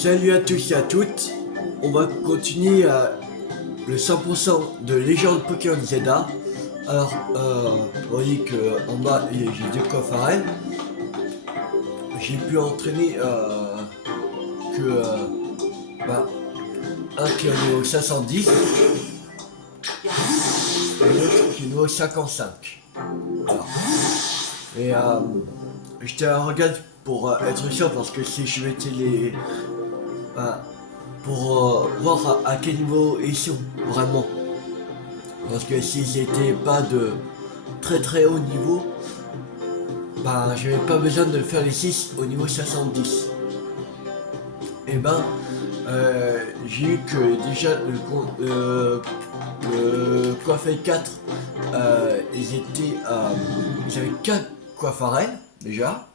Salut à tous et à toutes, on va continuer le 100% de Légende Pokémon Zelda. Alors, vous voyez qu'en bas j'ai deux coffres à reine. J'ai pu entraîner que un qui est au niveau 510 et l'autre qui est au niveau 55. Voilà. Et j'étais à regarder pour être sûr parce que si je mettais les... pour voir à quel niveau ils sont vraiment. Parce que s'ils étaient pas de très haut niveau, bah j'avais pas besoin de faire les 6 au niveau 70. Et ben j'ai eu que déjà le Coiffé 4 ils avaient 4 coiffarelles déjà.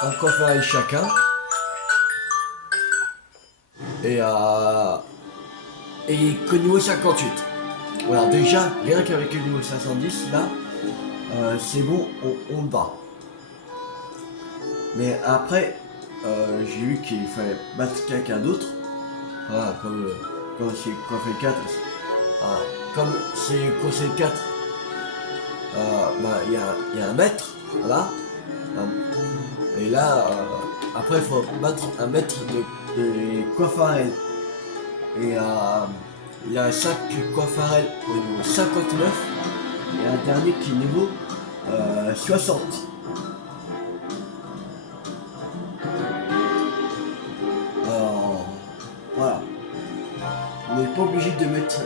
Un coiffarelle chacun. Et qu'au niveau 58. Voilà, déjà, rien qu'avec le niveau 510, là, c'est bon, on le bat. Mais après, j'ai vu qu'il fallait battre quelqu'un d'autre. Voilà, comme c'est Coiffé 4. Voilà, comme c'est Conseil 4, il y a un maître, voilà. Et là, après, il faut battre un maître de coiffarelle. Et il y a 5 coiffarelles au niveau 59 et un dernier qui est niveau 60. Alors, voilà. On n'est pas obligé de mettre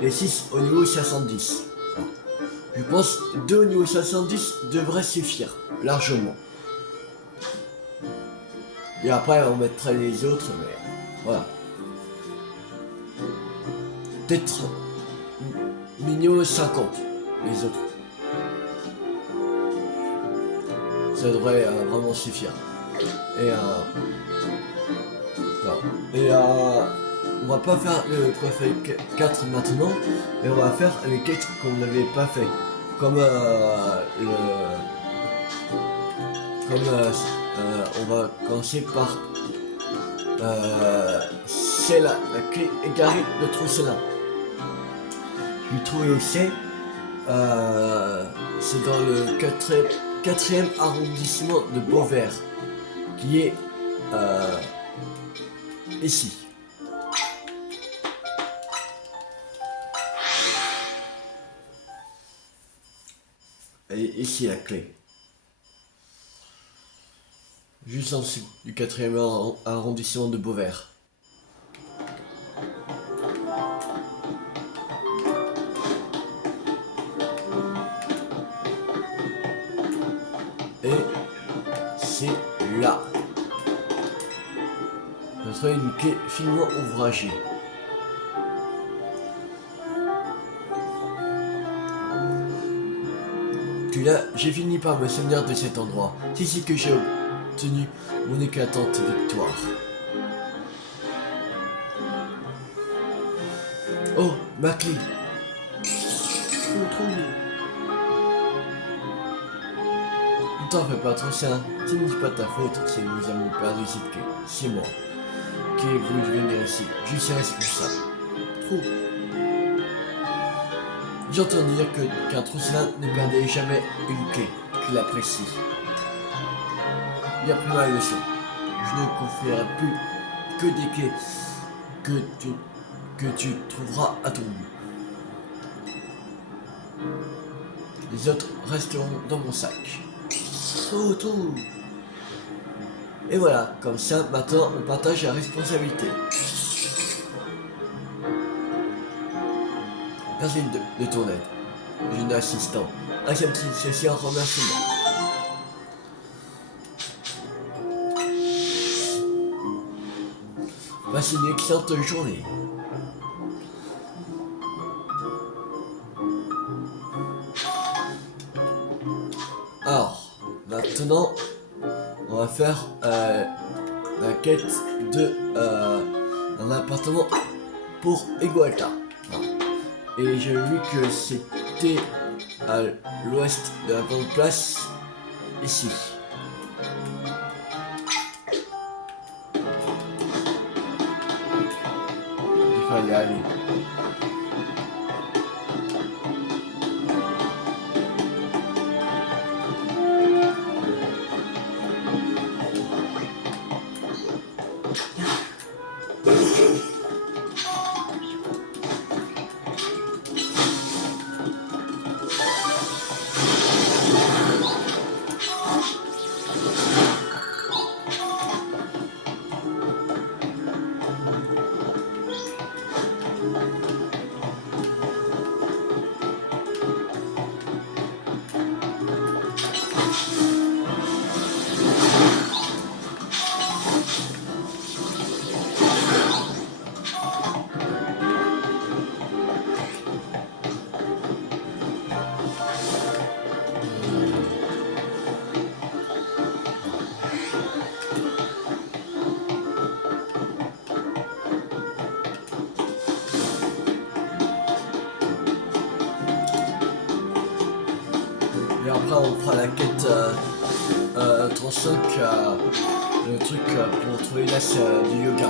les 6 au niveau 70. Je pense que 2 au niveau 70 devraient suffire largement. Et après on mettrait les autres, mais voilà. Peut-être minimum 50 les autres. Ça devrait vraiment suffire. Et voilà. Et on va pas faire le Coiffé 4 maintenant, mais on va faire les quêtes qu'on n'avait pas fait. Comme on va commencer par c'est la clé égarée de Trousselin. Je l'ai trouvé aussi. C'est dans le 4e arrondissement de Beauvert, qui est ici. Et ici la clé. Juste en dessous du 4e arrondissement de Beauvert. Et c'est là. Je trouve une clé finement ouvragée. Puis là, j'ai fini par me souvenir de cet endroit. C'est ici que j'ai obtenu mon éclatante victoire. Oh, ma clé. Ne t'en fais pas trop, ça. Ce n'est pas ta faute si nous avons perdu cette clé. C'est moi qui ai voulu venir ici. Je suis responsable. Trop. J'entends dire qu'un Trousselin ne perdait jamais une clé qu'il apprécie. Il y a plus ma leçon. Je ne confierai plus que des clés que tu trouveras à ton goût. Les autres resteront dans mon sac. Tout. Et voilà, comme ça, maintenant, on partage la responsabilité. Merci de ton aide, jeune assistant. Accepte ceci en remerciement. Passe une excellente journée. Alors, maintenant, on va faire la quête de un appartement pour Egualta. Et j'ai vu que c'était à l'ouest de la grande place, ici. il fallait aller. Et après on fera la quête 35, le truc pour trouver l'as du yoga.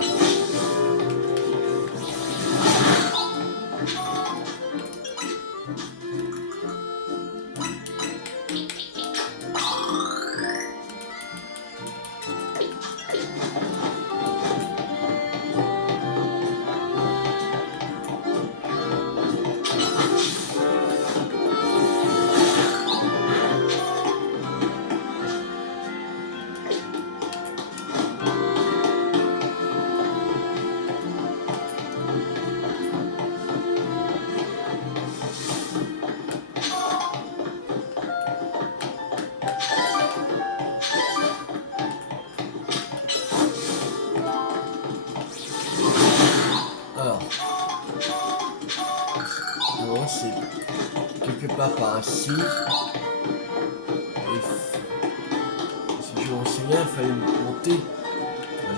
Alors, non, c'est quelque part par ici. Et si je me renseignais, il fallait monter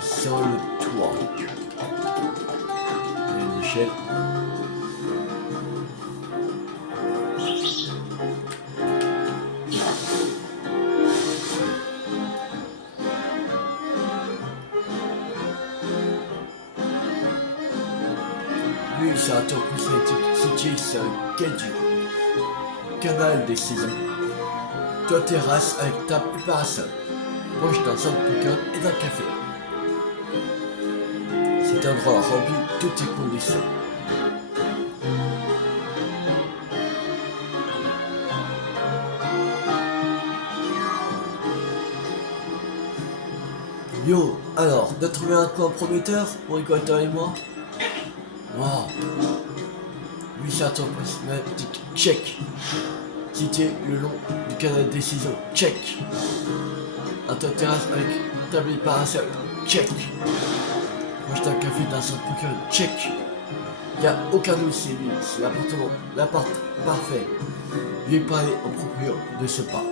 sur le toit. Il y a une échelle. Lui, c'est un tour situé sur le quai du canal des saisons. Toit terrasse avec table et parasol. Proche d'un centre Pokémon et d'un café. Cet endroit remplit toutes les conditions. Yo, alors, de trouver un coin prometteur pour Équateur et moi? Wow. Lui, c'est un tour prismatique, check. Situé le long du canal des saisons, check. Un toit terrasse avec table et parasol, check. Proche d'un café d'un centre Pokémon, check. Y a aucun doute, c'est lui, c'est l'appartement, l'appart parfait. Lui parler au propriétaire de ce parc.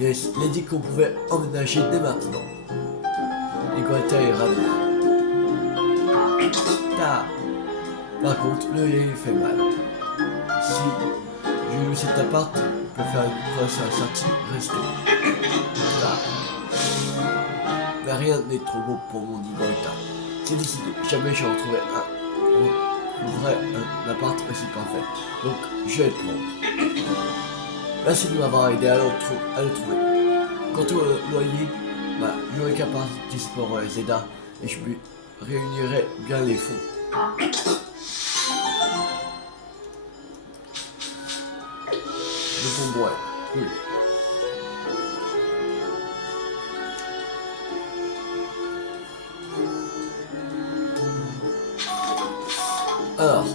Yes, il a dit qu'on pouvait emménager dès maintenant. Équateur est ravi. Ah. Par contre, le lait fait mal. Si je loue cet appart, je peux faire une crosse à la sortie, resto. Ah. Mais rien n'est trop beau pour mon niveau état. C'est décidé, jamais je retrouverai un appart aussi parfait. Donc, je vais le prendre. Merci de m'avoir aidé à le trouver. Quant au loyer, j'aurai qu'à participer au Zeda et je réunirai bien les fonds. Le bon bois, cool. Alors,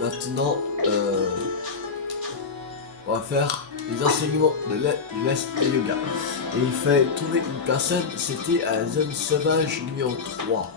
maintenant, on va faire les enseignements de l'Est et yoga. Et il fallait trouver une personne, c'était à la zone sauvage numéro 3.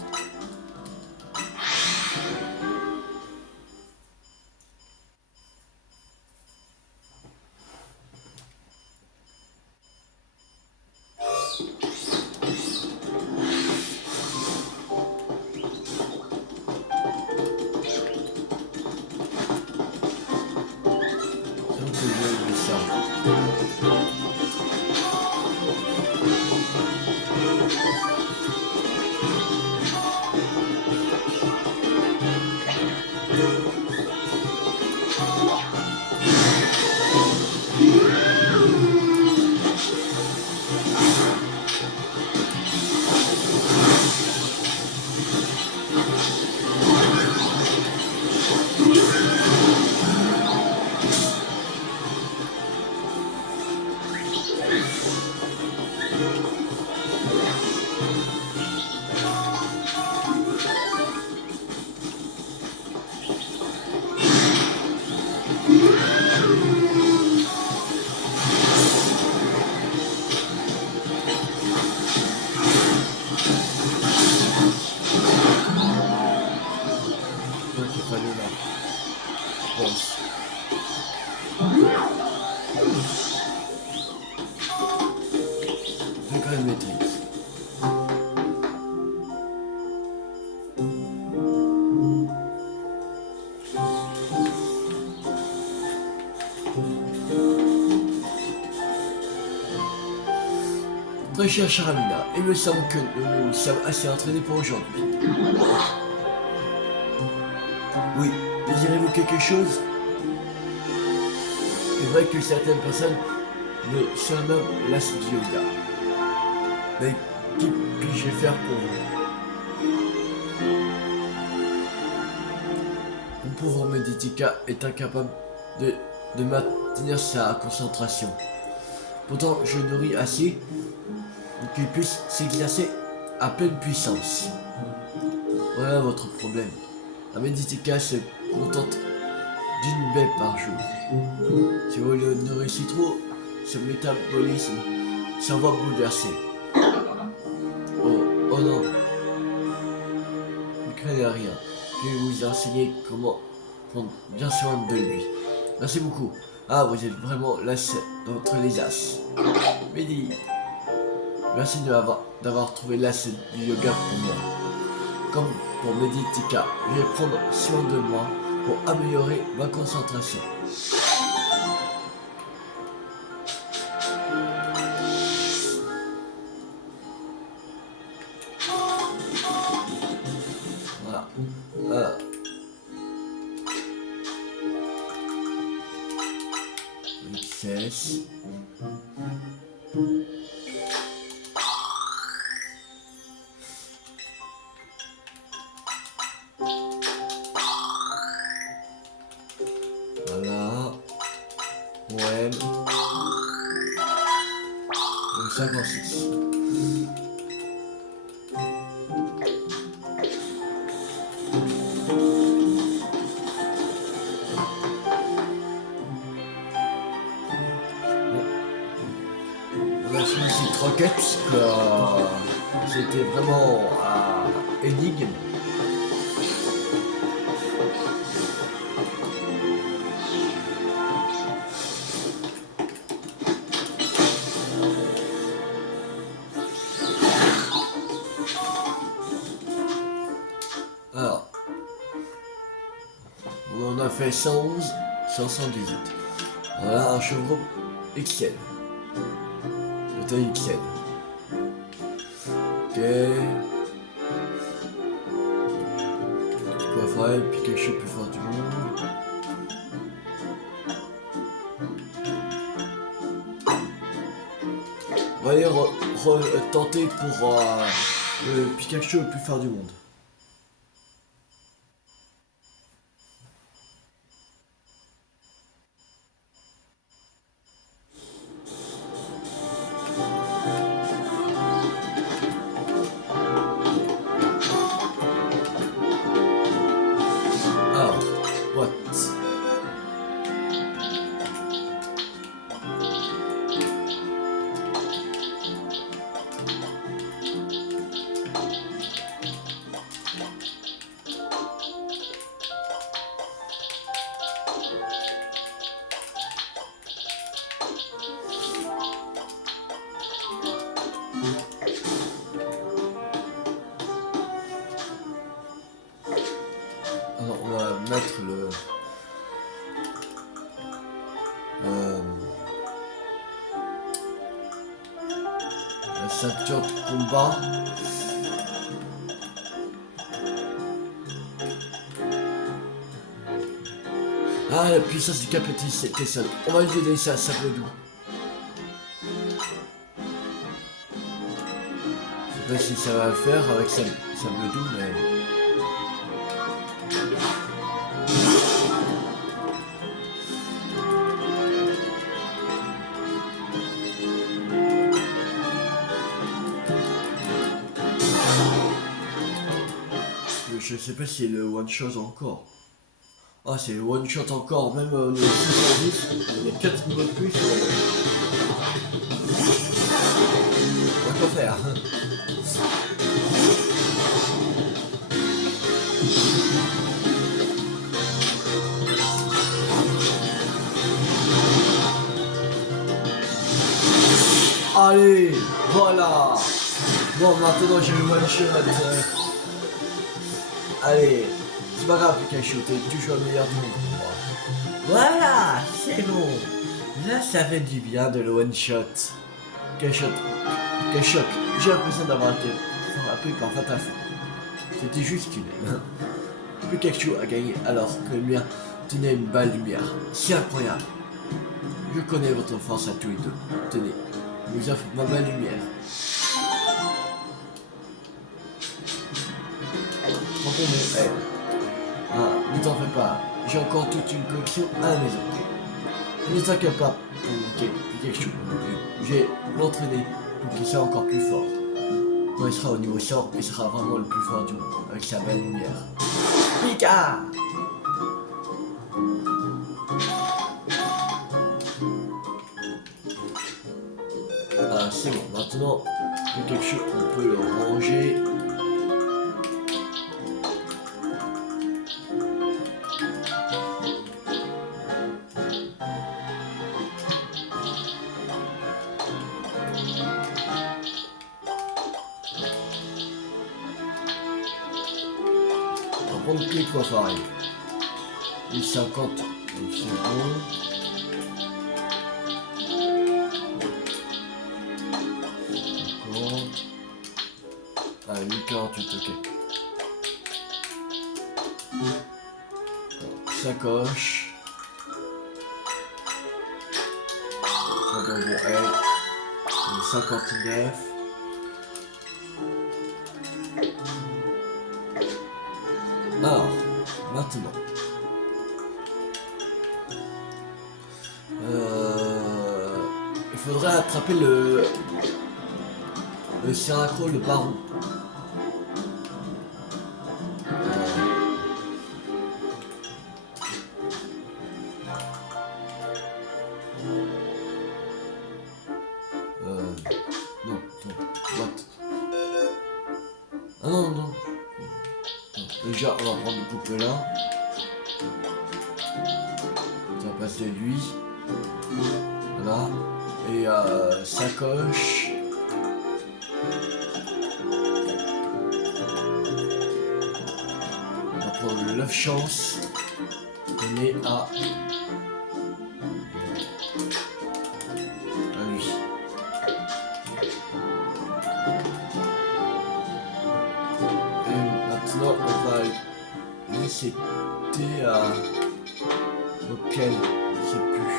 Très cher Charamina, il me semble que nous nous sommes assez entraînés pour aujourd'hui. Oui, désirez-vous quelque chose? C'est vrai que certaines personnes me surnomment l'as du yoga. Mais que puis-je faire pour vous? Mon pauvre Meditica est incapable de maintenir sa concentration. Pourtant, je nourris assez pour qu'il puisse s'exercer à pleine puissance. Voilà votre problème. La Meditica se contente d'une baie par jour. Si vous le nourrissez trop, son métabolisme s'en va bouleverser. Oh non, ne craignez rien. Je vais vous enseigner comment prendre bien soin de lui. Merci beaucoup. Ah, vous êtes vraiment l'as d'entre les as. Mehdi, merci d'avoir trouvé l'as du yoga pour moi. Comme pour Meditica, je vais prendre soin de moi pour améliorer ma concentration. Voilà. Voilà. XS. Voilà. Ouais. 56. On a fini cette requête que c'était vraiment énigme. Alors, on en a fait 111, 118. Voilà un chevreau XL. C'était XL. Ok. Quoi faire, Pikachu plus fort du monde. On va aller tenter pour le Pikachu le plus fort du monde. Alors, what? Alors, on va mettre la ceinture de combat. Ah, la puissance du capitis, c'était ça. On va lui donner ça, sable doux. Je sais pas si ça va le faire avec sable doux, mais... Je sais pas si c'est le one shot encore. Ah, c'est le one shot encore, même le 70, il y a 4 niveaux de plus. On va quoi faire. Allez, voilà. Bon, maintenant j'ai le one shot. Allez, c'est pas grave Pikachu, t'es toujours le meilleur du monde pour moi. Voilà, c'est bon. Là, ça fait du bien de le one shot. Quel choc. Quel choc. J'ai l'impression d'avoir été frappé par Fatal Four. C'était juste une. Pikachu a gagné alors que le mien tenait une balle lumière. C'est incroyable. Je connais votre force à tous les deux. Tenez, je vous offre ma balle lumière. Prends pour mon aide. Ah, ne t'en fais pas. J'ai encore toute une collection à la maison. Ne t'inquiète pas pour mon Pikachu. Je vais l'entraîner pour qu'il soit encore plus fort. Quand il sera au niveau 100, il sera vraiment le plus fort du monde avec sa belle lumière. Pika! Ah, c'est bon, maintenant, Pikachu, on peut le ranger. On va prendre tous les coiffes pareil. 1050, c'est bon. Ah, 1048, ok. Sacoche. Ah, bon, elle. 59. Alors, maintenant. Il faudrait attraper le Siracro, le baron. Non, attends, what? Ah non, non. Déjà, on va prendre le couple là. Ça passe de lui. Voilà. Et sacoche. On va prendre l'œuf chance. Donné à lui. Et maintenant, on va laisser T à auquel je sais plus.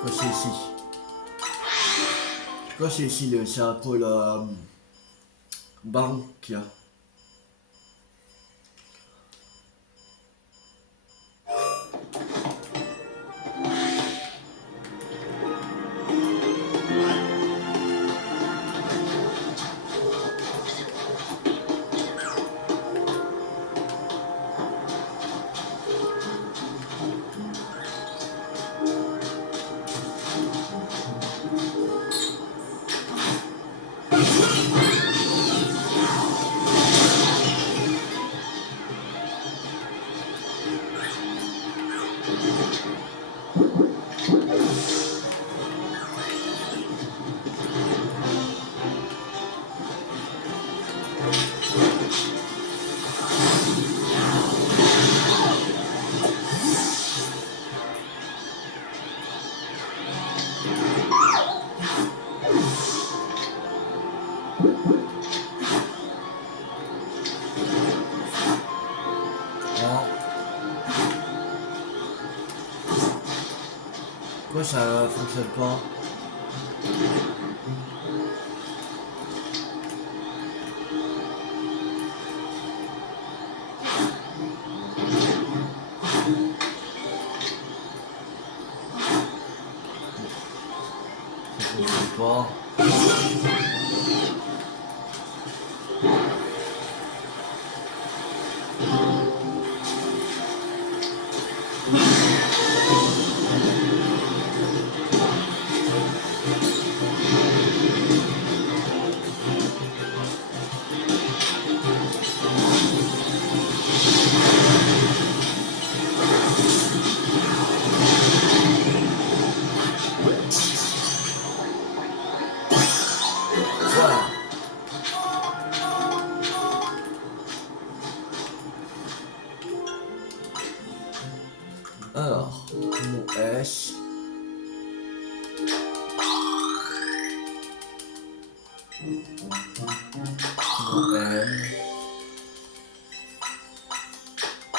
Quoi c'est ici? Je crois que c'est ici le Siracro, le baron qu'il y a. Pourquoi ça fonctionne pas? Ça fonctionne pas. Voilà. Alors, mon S. Mon M.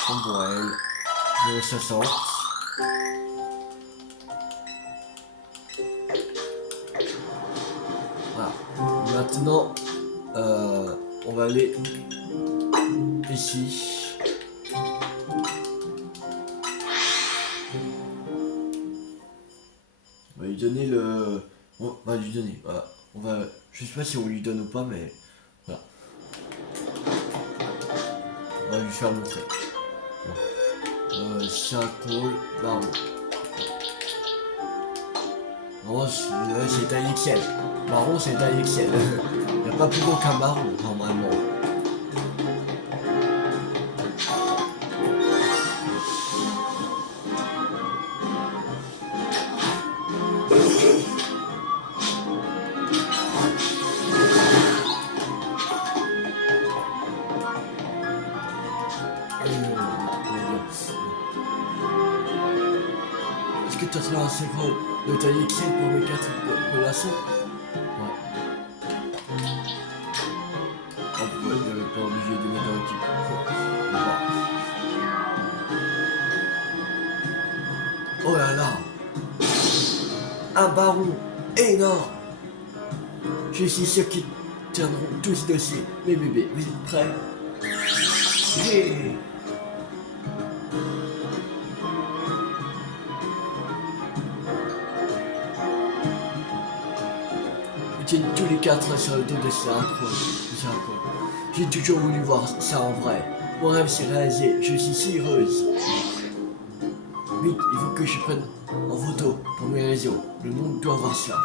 Mon L. Mon 60. Voilà. Maintenant, on va aller ici. On va lui donner le... On va lui donner, voilà. On va... Je sais pas si on lui donne ou pas, mais... Voilà. On va lui faire montrer. Bon. Charcoal, baron. Bon, c'est taille XL. Baron, c'est taille XL. Il n'y a pas plus gros qu'un baron, normalement. Est-ce que tu as trouvé un secret de taille XL pour mes 4 collations? Ouais. Oh, pourquoi il n'avait pas obligé de mettre dans l'équipe? Bon. Oh là là! Un baron énorme! Je suis sûr qu'ils tiendront tous ce dossier. Mes bébés, vous êtes prêts? Yeah. Ils tiennent tous les 4 sur le dos de ça, incroyable. J'ai toujours voulu voir ça en vrai. Mon rêve s'est réalisé, je suis si heureuse. Vite, il faut que je prenne en photo pour mes réseaux. Le monde doit voir ça.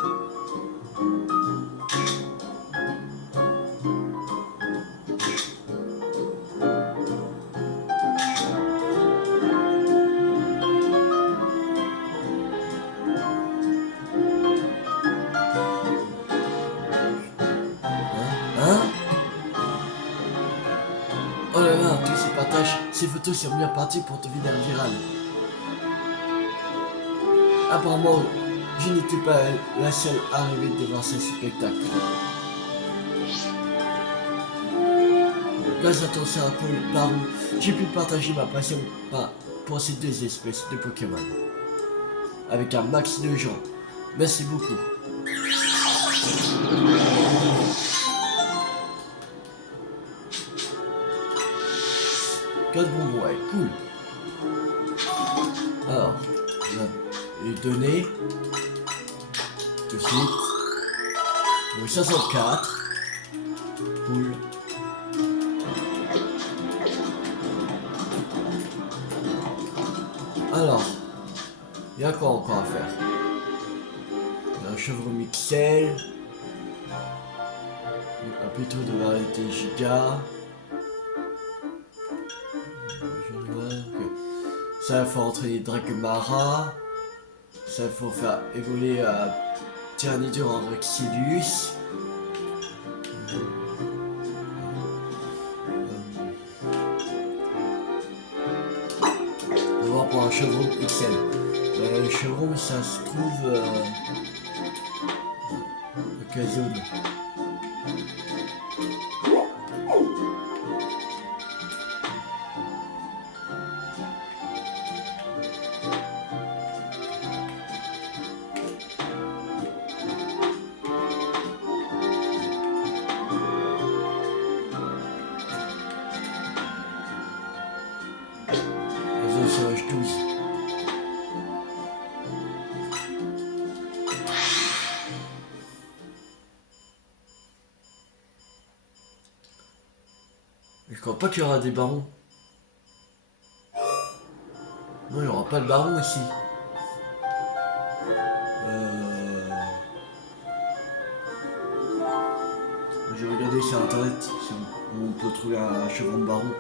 Hein? Oh là là, tous ces partages, ces photos sont bien parties pour devenir virales. Apparemment, je n'étais pas la seule arrivée devant ce spectacle. Grâce à ton cercle baron, j'ai pu partager ma passion pour ces deux espèces de Pokémon. Avec un max de gens. Merci beaucoup. Code bonbon, ouais, cool. Alors, on va les donner. Tout de suite. Le 64. Cool. Alors, il y a quoi encore à faire? Il y a un chevron Mixel. Un plutôt de variété giga. Ça, il faut entraîner Dragomara. Ça, il faut faire évoluer Tyranidur en Rexilus. On va voir pour un chevron XL. Le chevron, ça se trouve à quelle zone? Sur H12. Je crois pas qu'il y aura des barons. Non, il n'y aura pas de baron ici. J'ai regardé sur internet si on peut trouver un chevron de baron.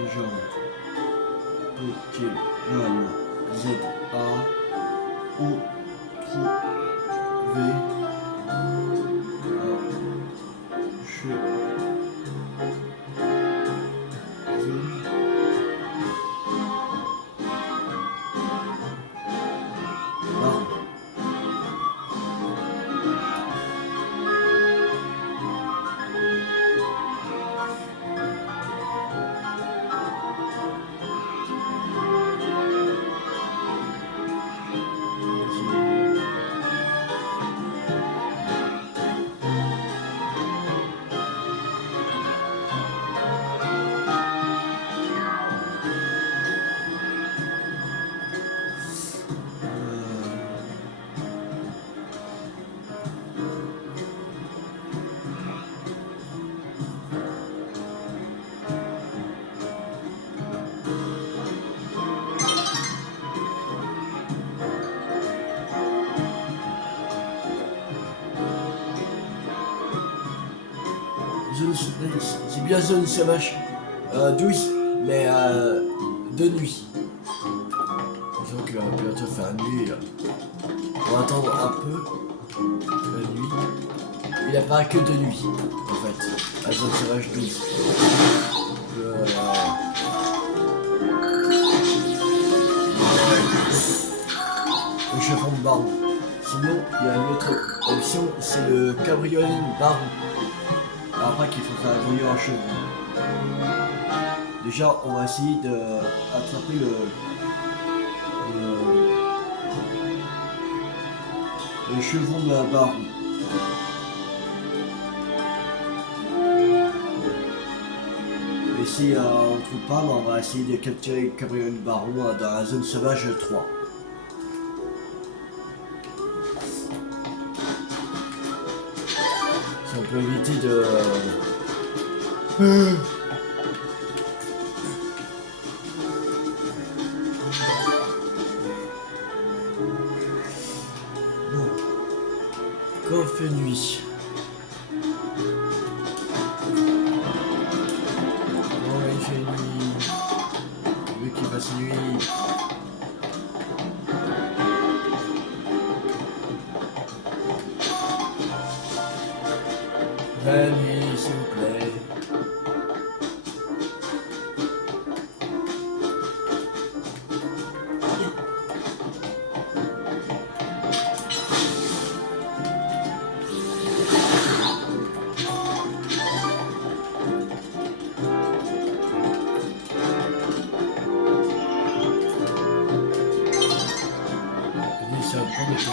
Légende Pokémon ZA trouver c'est bien zone sauvage 12, mais de nuit. Donc bientôt faire nuit. On va attendre un peu la nuit. Il n'y a pas que de nuit en fait. La zone sauvage 12. Le chevron de baron. Sinon, il y a une autre option, c'est le cabriolet de baron. Après qu'il faut faire gagner un chevron. Déjà, on va essayer d'attraper le chevron de la baron. Et si on ne trouve pas, on va essayer de capturer le cabriolet de baron dans la zone sauvage 3. Si on peut éviter de... Bon. Quand il fait nuit. Bon, il fait nuit. Vu qu'il fasse nuit. La nuit, s'il vous plaît. Allez, ça va prendre le temps.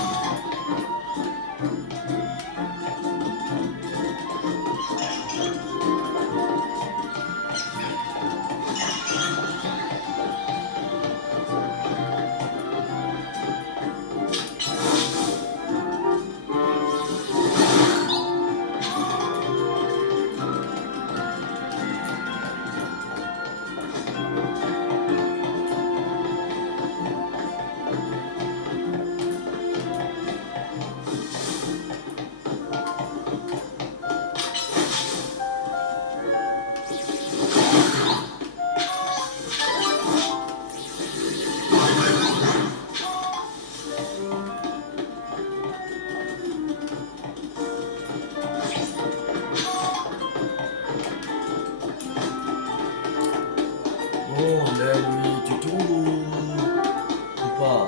Bon, la nuit, tu tombes ou pas?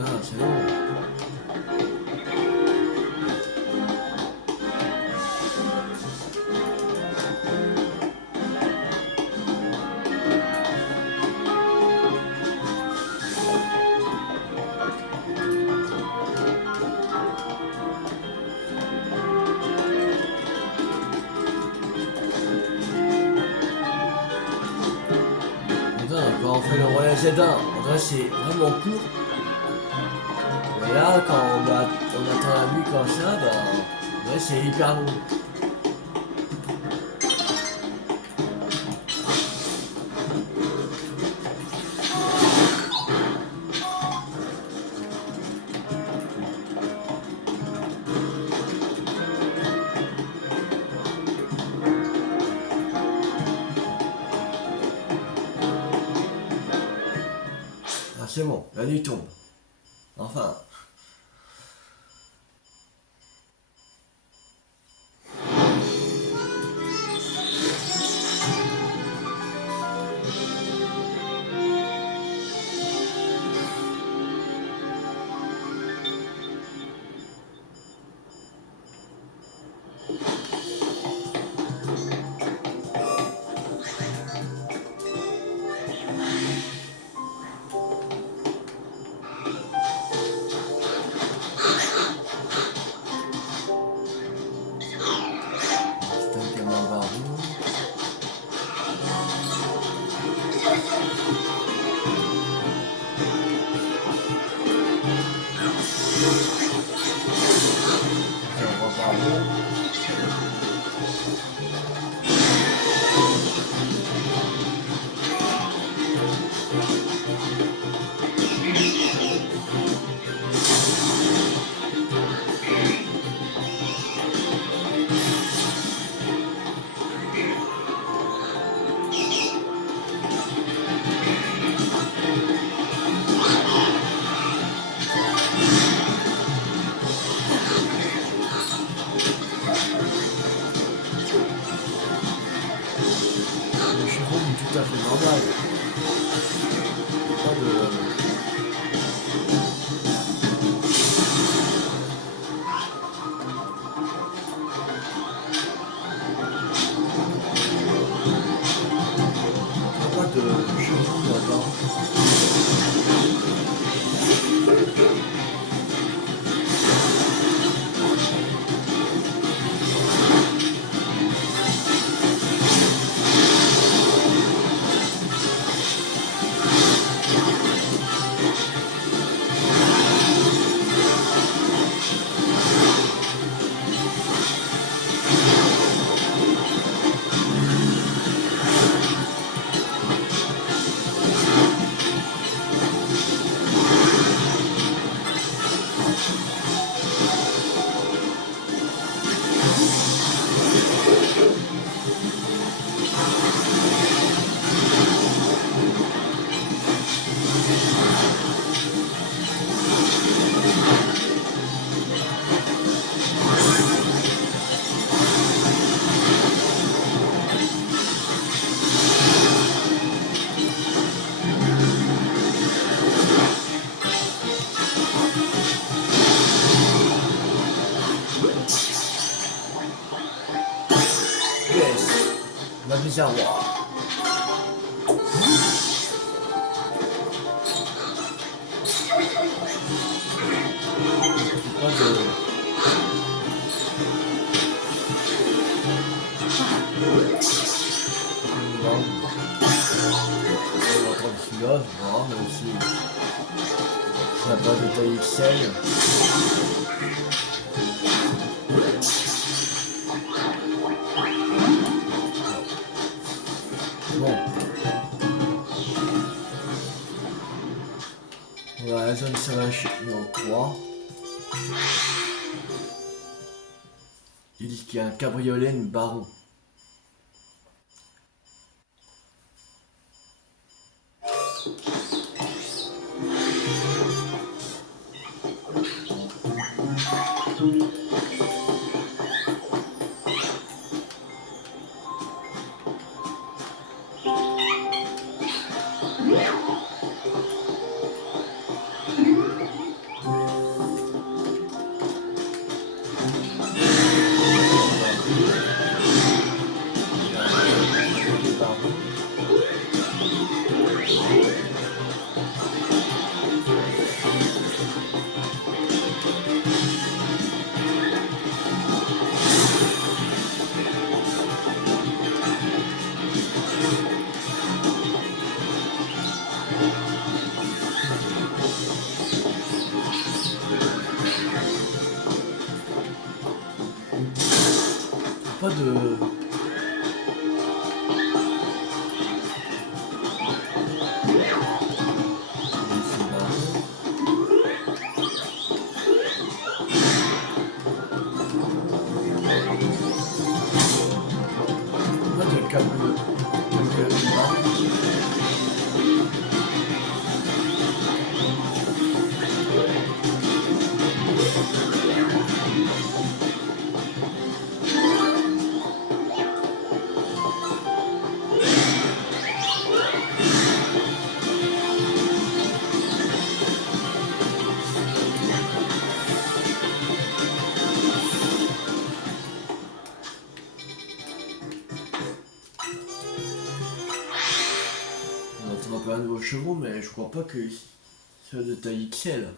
Ah, c'est bon. Quand on fait le Royal Zelda, en vrai c'est vraiment court. Mais là, quand on attend la nuit comme ça, bah, ouais, c'est hyper long. c'est bon, la nuit tombe. Enfin. C'est un gamin baron. C'est un roi baron. Les chevaux sont tout à fait normal. Pas de... Pas de chevaux là-dedans. Yes, la misère roi. Pas de... Non. On va prendre celui-là, je vois, mais aussi... Ça n'a pas de taille XL. Bon. Voilà, la zone sauvage numéro 3. Il dit qu'il y a un cabriolet, une baron. Pas de... grimper un nouveau chevaux, mais je crois pas que soit de taille XL.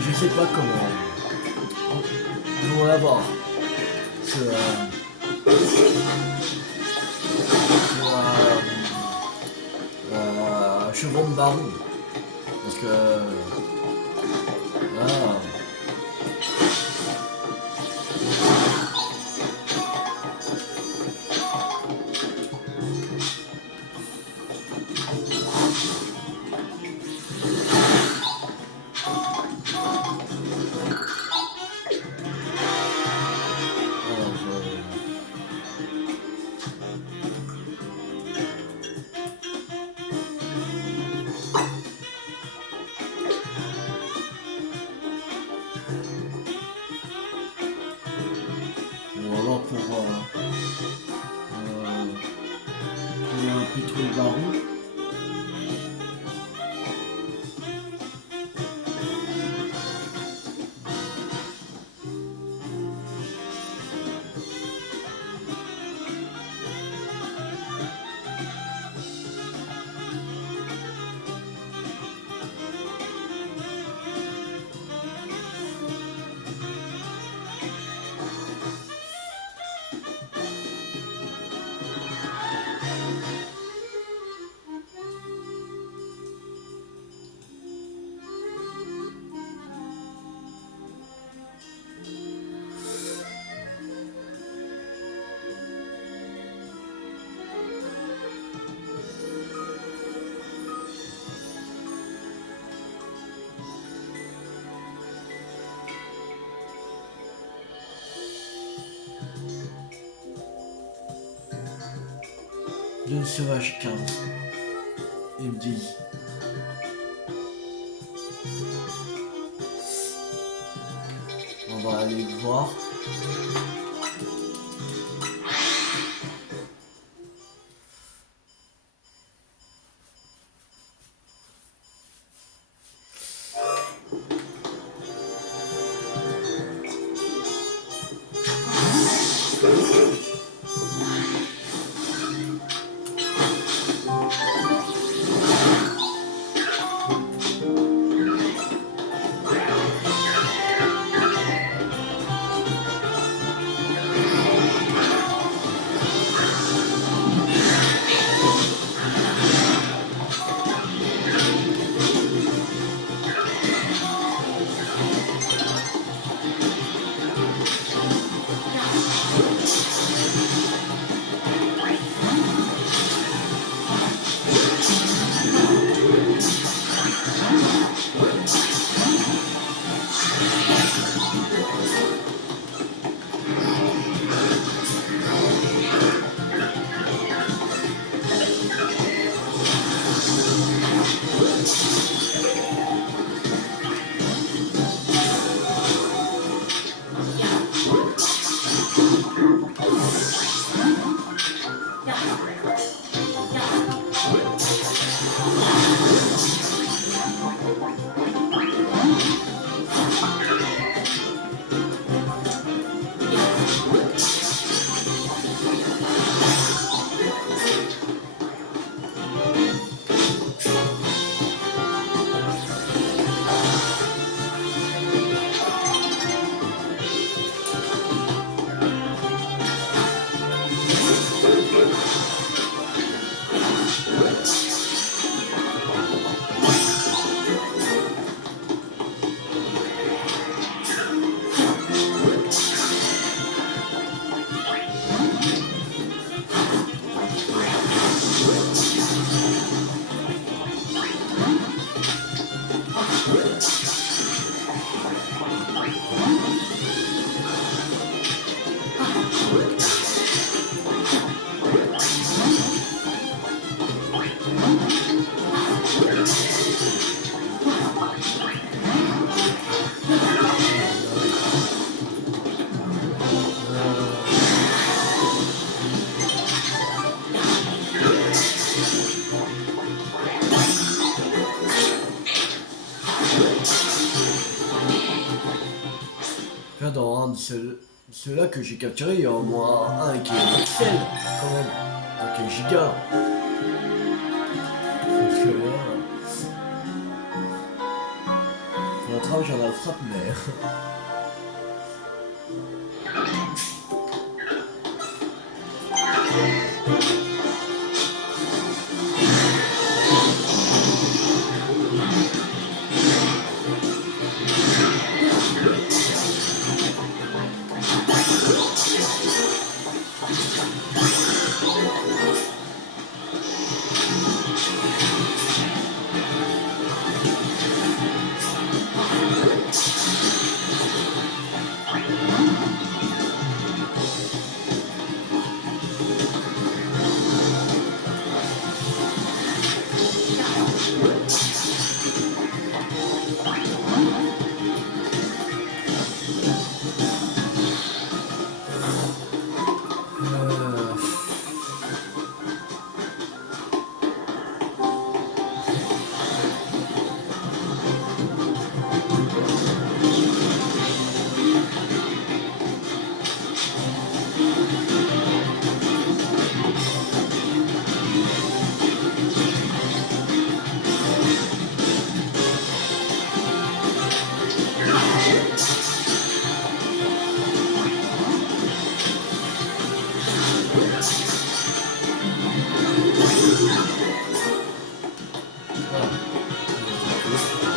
Je sais pas comment on va voir ce, chevron de baron parce que ah, on va voir pour un pétrole baron. De sauvage 15, ils me disent. On va aller voir. ceux-là que j'ai capturés, il y a au moins un qui est Excel, quand même. Donc, qui est giga. Parce que là, pour notre âge, j'en ai frappe, mais.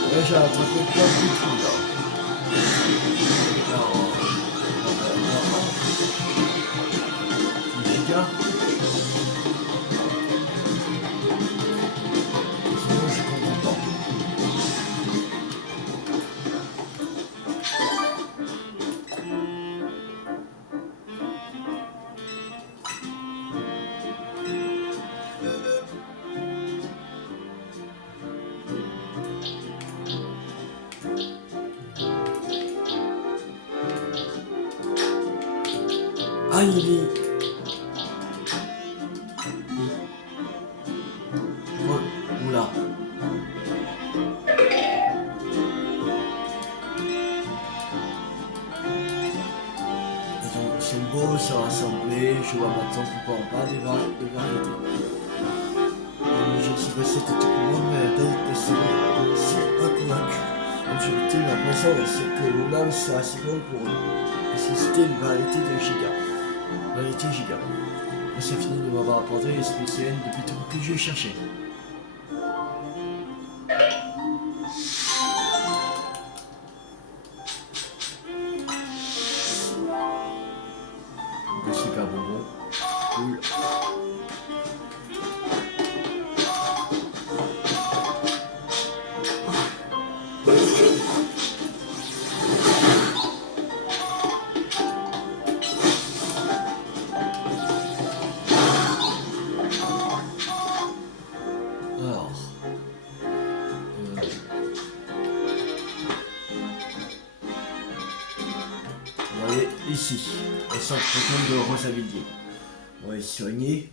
Là, j'ai attrapé plein de trucs là. Alors, giga. Sinon, je comprends pas. Ah, il est. Oh, oula. C'est beau, ça rassemblé, je vois maintenant pourquoi on parle de variétés. Je suis passé tout le monde, mais c'est inconvaincu. Comme je l'étais, l'impression c'est que le âme sera assez grande pour susciter une variété de giga. Variété giga. C'est fini de m'avoir apporté les spécialités depuis tout que j'ai cherché. Le super bonbon. Cool. Alors, on va aller ici, au centre de Rosavilliers. On va les soigner.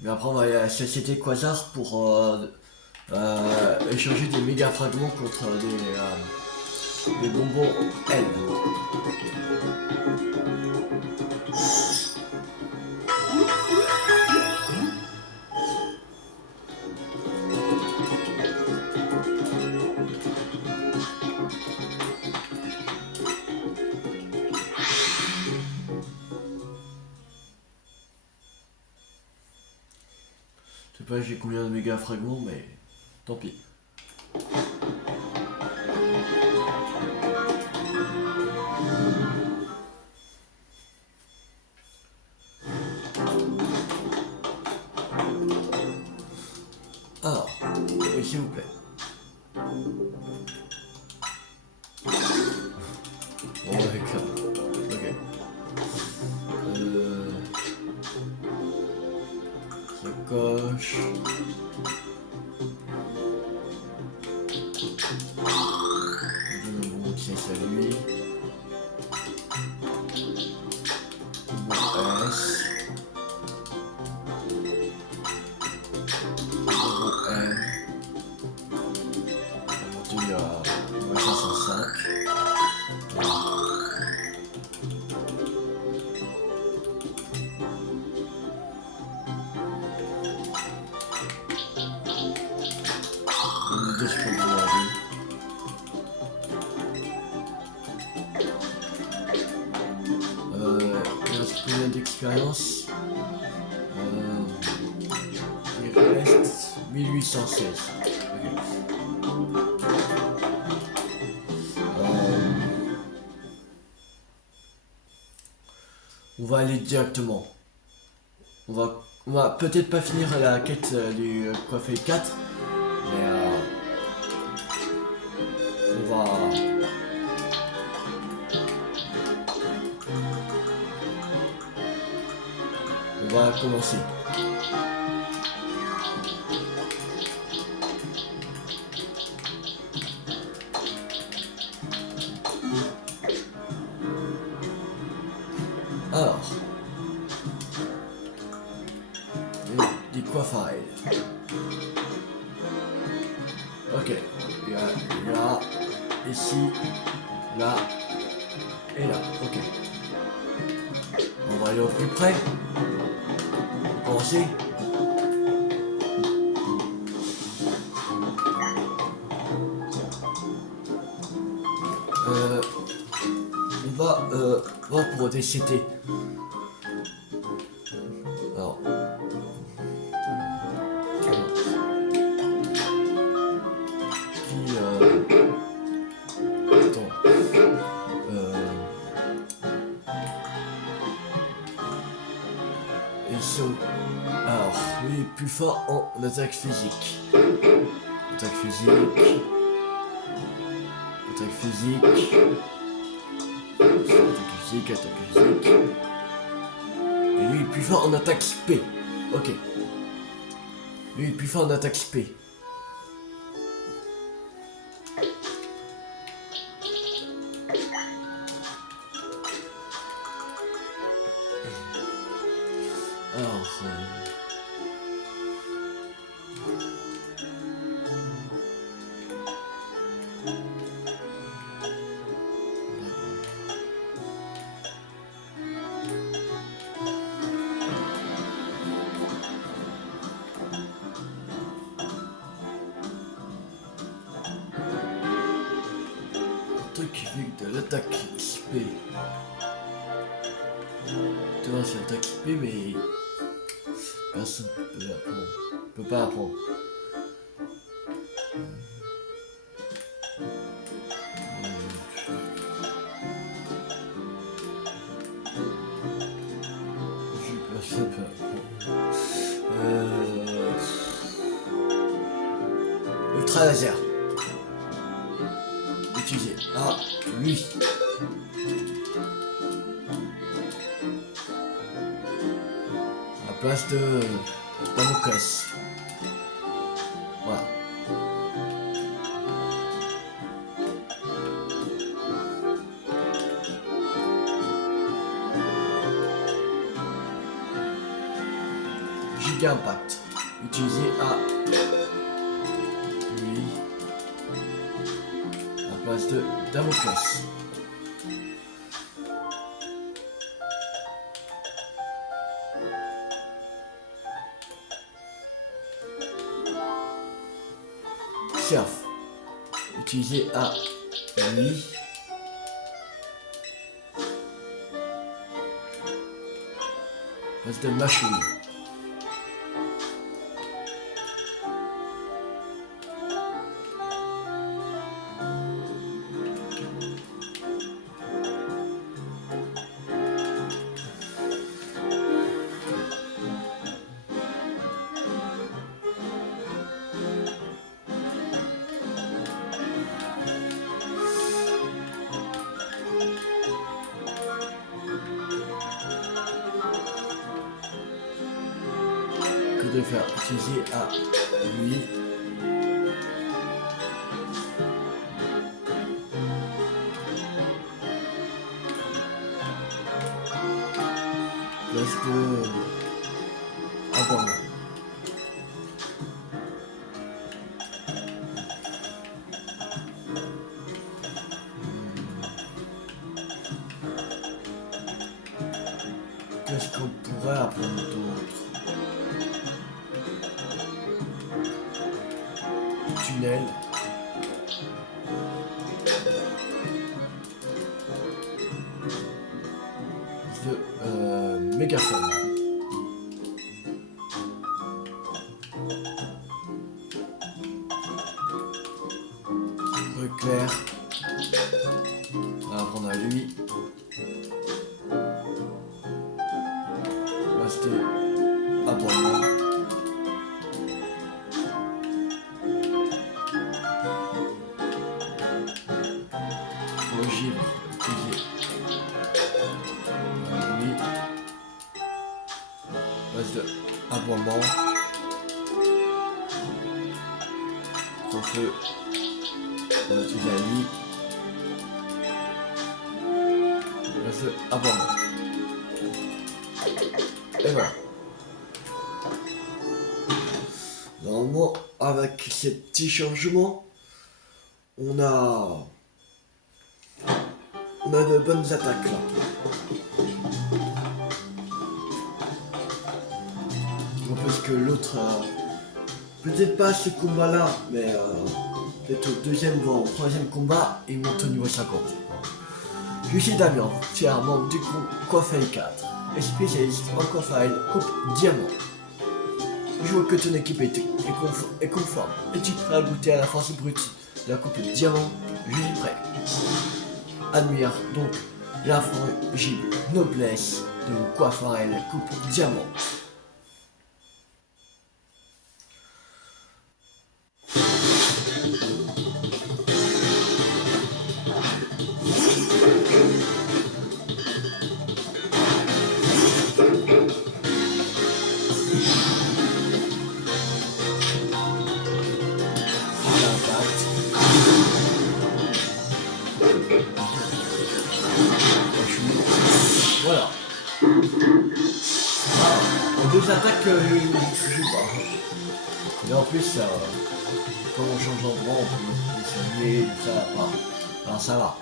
Mais après, on va aller à la société Quasar pour échanger des méga fragments contre des bonbons L. Je sais pas j'ai combien de méga fragments, mais tant pis. Alors, oui, s'il vous plaît. Bon, d'accord. Ok. Sacoche. Bon, tiens, salut. Bon, S. Bon, M. On va combien d'expérience? Il reste 1816. Ok. On va aller directement. On va peut-être pas finir la quête du coiffé 4, mais on va commencer. Alors, des coiffages. Ok, il y a là, ici, là et là. Ok. On va aller au plus près. Commencer. On va voir pour des CT. Alors. Alors, lui est plus fort en attaque physique. Attaque physique. Attaque physique. Attaque physique, attaque physique. Et lui est plus fort en attaque spé. Ok. Lui est plus fort en attaque spé. Alors, truc avec de l'attaque XP. Tu vois, c'est l'attaque XP, mais personne peut apprendre. Peut pas apprendre. Personne peut apprendre. Ultra laser. Utiliser. Ah, lui. À la place de Damoclès. Voilà. Giga Impact. Utiliser à lui. À la place de Damoclès. Surf. Utiliser à lui. Place de machine. De faire utiliser à lui. Place de abandon. Qu'est-ce qu'on pourrait apprendre d'autre? Tunnel. De mégaphone. Clair. On va prendre à lui. Rester abondant. Ogive. Lui. Reste abondant. Son feu. On va utiliser à lui. Reste abondant. Et voilà. Normalement, avec ces petits changements, on a de bonnes attaques là. Parce que l'autre, peut-être pas ce combat-là, mais peut-être au deuxième ou au troisième combat, il monte au niveau 50. Je suis Damien, tu es un membre du groupe Coiffail 4 et spécialiste en Coiffail Coupe Diamant. Je vois que ton équipe est conforme. Es-tu prêt à goûter à la force brute de la Coupe Diamant? Je suis prêt. Admire donc la frangible noblesse de Coiffail Coupe Diamant. Voilà. En deux attaques, je sais pas. Et en plus, comme on change d'endroit, on peut essayer, tout ça. Enfin, ça va.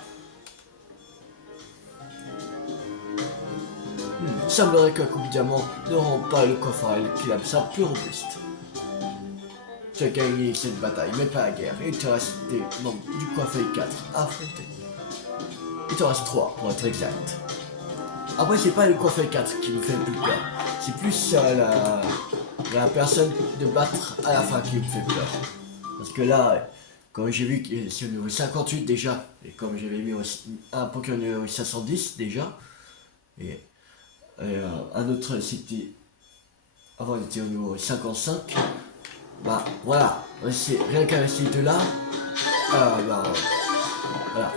Il semblerait que la Coupe Diamant ne rend pas le Coiffail qui l'aime ça plus robuste. Tu as gagné cette bataille, mais pas la guerre. Et il te reste des membres du Coiffail 4 à affronter. Il te reste 3 pour être exact. Après, c'est pas le Coiffail 4 qui me fait le plus peur. C'est plus la personne de battre à la fin qui me fait peur. Parce que là, quand j'ai vu que c'est au niveau 58 déjà, et comme j'avais mis aussi un Pokémon niveau 510 déjà, et un autre c'était avant il était au niveau 55, bah voilà, c'est rien qu'avec ces deux là, bah voilà,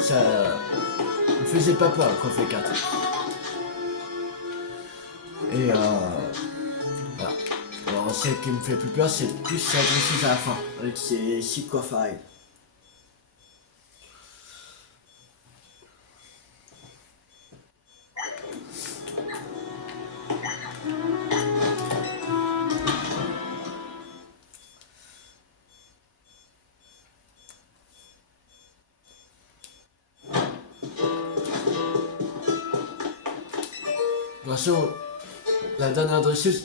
ça me faisait pas peur le Coiffail 4. Et voilà. Alors celle qui me fait plus peur, c'est plus sa grossesse à la fin, avec ses 6 Coiffail. De toute façon, la dernière dresseuse,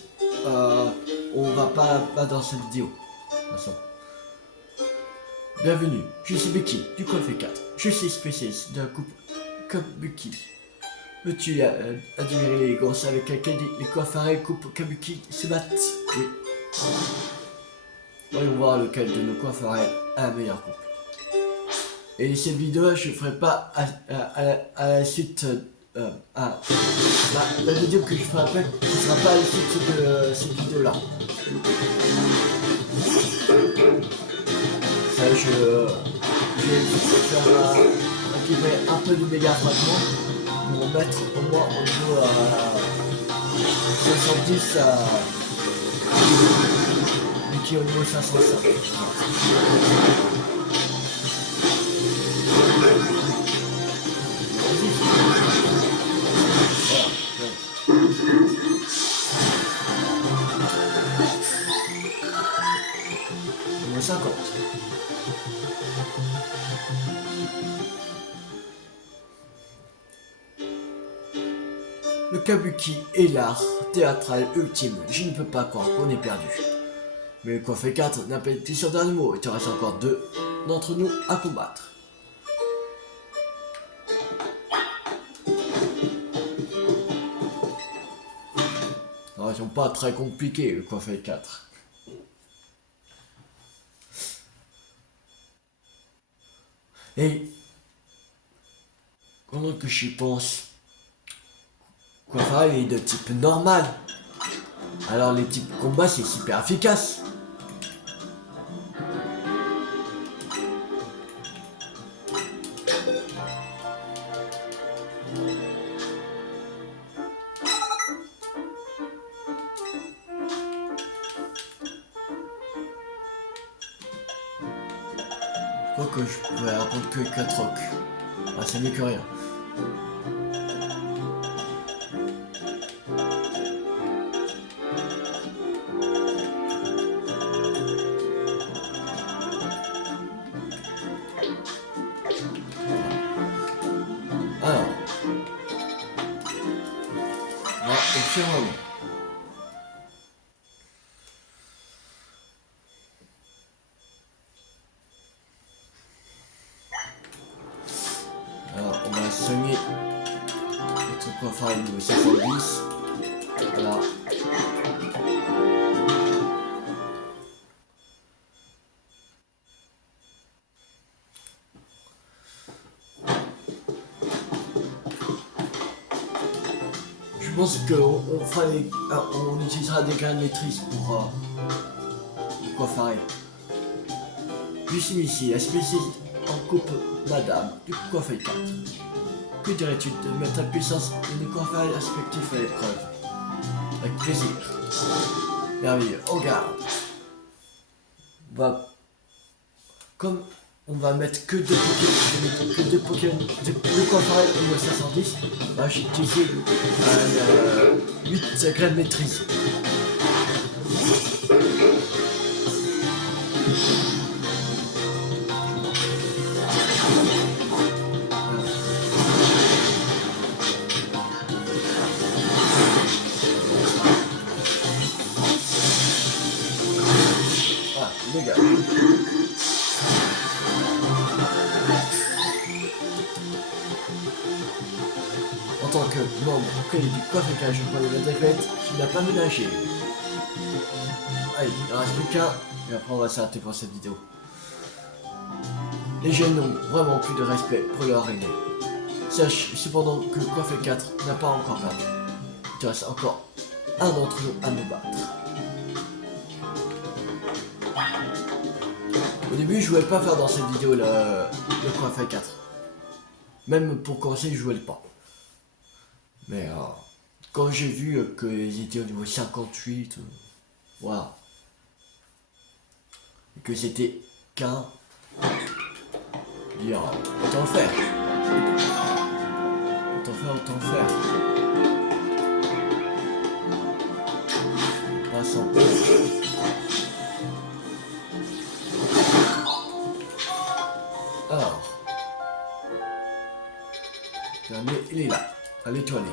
on va pas dans cette vidéo. De toute façon. Bienvenue, je suis Becky du Coiffail 4. Je suis spécialiste de la coupe Kabuki. Veux-tu admirer l'élégance avec laquelle les Coiffail coupe Kabuki se battent? Oui. Voyons voir lequel de nos Coiffail a la meilleure coupe. Et cette vidéo, je ferai pas à la suite. La vidéo que je ferai après, ce sera pas à la suite de cette vidéo là. Ça, je vais faire récupérer un peu de méga fragments pour mettre au moins au niveau 70 qui est au niveau 505. Niveau 50. Le Kabuki est l'art théâtral ultime. Je ne peux pas croire qu'on est perdu. Mais le Coiffail 4 n'a pas été sur dernier mot. Il te reste encore 2 d'entre nous à combattre. sont pas très compliqués, le coiffeur 4. Et pendant que j'y pense, coiffeur est de type normal. Alors les types combat c'est super efficace. Je crois que je pourrais apprendre que 4 rocs. Ah, c'est mieux que rien. Alors, on va observer. Alors, on va soigner notre coiffeur niveau 70. Voilà. Je pense on utilisera des graines de maîtrise pour le coiffeur. Lucie ici, la spécialiste en coupe madame du coiffeur 4. Que dirais-tu de mettre la puissance de nos coiffeurs respectifs à l'épreuve? Avec plaisir. Merveilleux. On regarde. Comme on va mettre que deux Pokémon, deux coiffeurs au niveau 510, bah, j'ai utilisé 8 graines de maîtrise. Ah, les gars. En tant que membre auquel du coiffeur je prends la défaite, tu n'as pas ménagé. Allez, il ne reste plus qu'un, et après on va s'arrêter pour cette vidéo. Les jeunes n'ont vraiment plus de respect pour leur aîné. Sache cependant que coiffeur 4 n'a pas encore perdu. Il te reste encore un d'entre nous à nous battre. Au début, je voulais pas faire dans cette vidéo le coiffeur 4. Même pour commencer, je jouais pas. Mais quand j'ai vu qu'ils étaient au niveau 58, voilà. Et que c'était qu'un. Dire, autant le faire. Autant le faire. Passons. Alors. Il est là, à l'étoilé.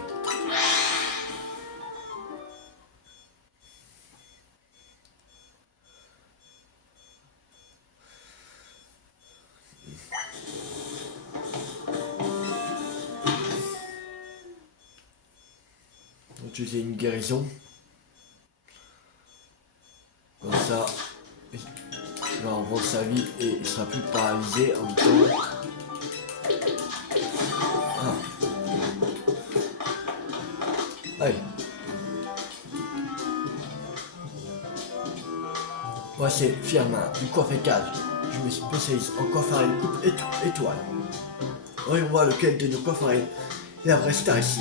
Donc j'ai une guérison. Comme ça, il va reprendre sa vie et il sera plus paralysé en même temps. Allez. Moi c'est Firmin du coiffeur 4. Je me spécialise en coiffure coupe étoile. Voyons voir lequel de nos coiffeurs est la vraie star ici.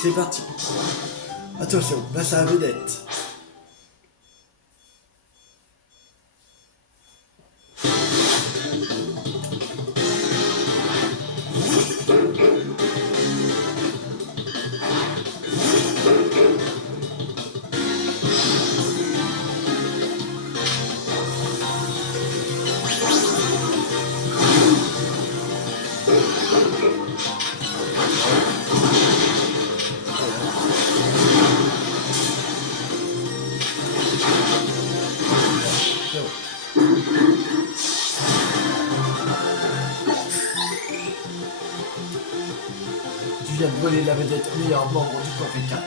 C'est parti. Attention, passe à la vedette. Tu viens de voler la vedette meilleur membre du coiffeur 4.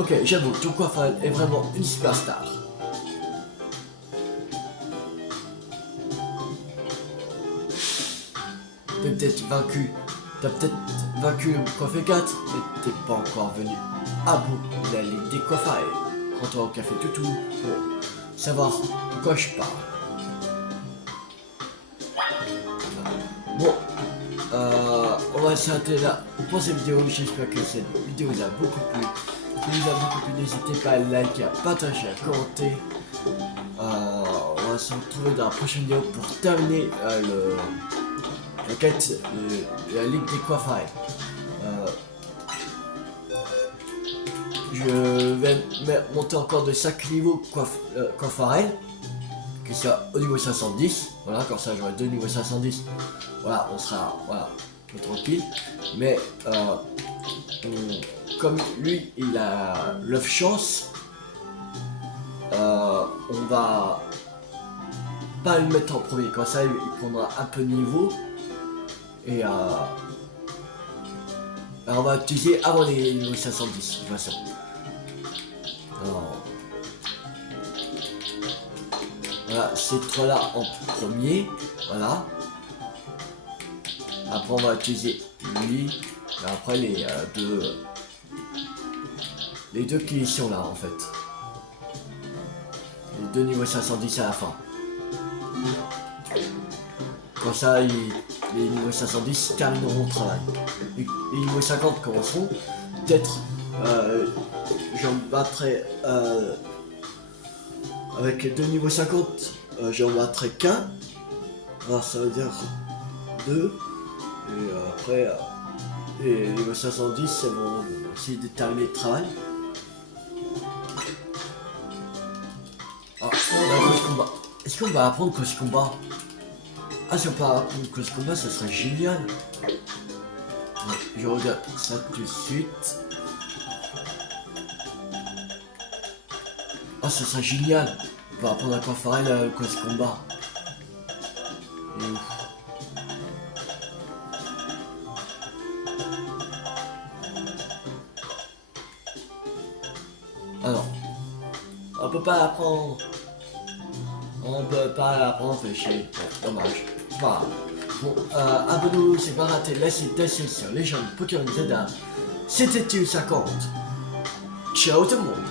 Ok, j'avoue, ton coiffeur est vraiment une superstar. T'as peut-être vaincu le coiffeur 4, mais t'es pas encore venu à bout de la ligue des coiffeurs. Rentre au café toutou pour savoir de quoi je parle. Bon, on va s'arrêter là pour cette vidéo. J'espère que cette vidéo vous a beaucoup plu. Si vous a beaucoup plu, n'hésitez pas à liker, à partager, à commenter. On va se retrouver dans la prochaine vidéo pour terminer la quête de la Ligue des coiffeurs. Je vais monter encore de 5 niveaux coiffarel, que ça au niveau 510. Voilà, comme ça j'aurai 2 niveaux 510. Voilà, on sera tranquille. Mais comme lui il a 9 chances, on va pas le mettre en premier. Comme ça il prendra un peu de niveau. Et on va utiliser avant les niveaux 510 de toute façon. Alors, voilà, ces trois là en premier, voilà. Après on va utiliser lui, et après les deux qui sont là en fait. Les deux niveaux 510 à la fin. Comme ça, les niveaux 510 termineront le travail. Les niveaux 50 commenceront. Peut-être j'en battrai avec les deux niveaux 50, j'en battrai qu'un. Alors ça veut dire 2. Et après, les niveaux 510, elles vont essayer de terminer le travail. Ah, on a un cause combat. Est-ce qu'on va apprendre cause combat? Ah, si on peut apprendre cause combat, ça serait génial. Ouais, je regarde ça tout de suite. Ah, ça serait génial. On va apprendre à quoi faire le cause combat. Et ouf. Alors, on peut pas l'apprendre. On peut pas l'apprendre, fait chier. Bon, dommage. Voilà. Bon, abonnez-vous, c'est pas raté. Laissez des sur les jeunes Pokémon Zelda. C'était U50. Ciao tout le monde.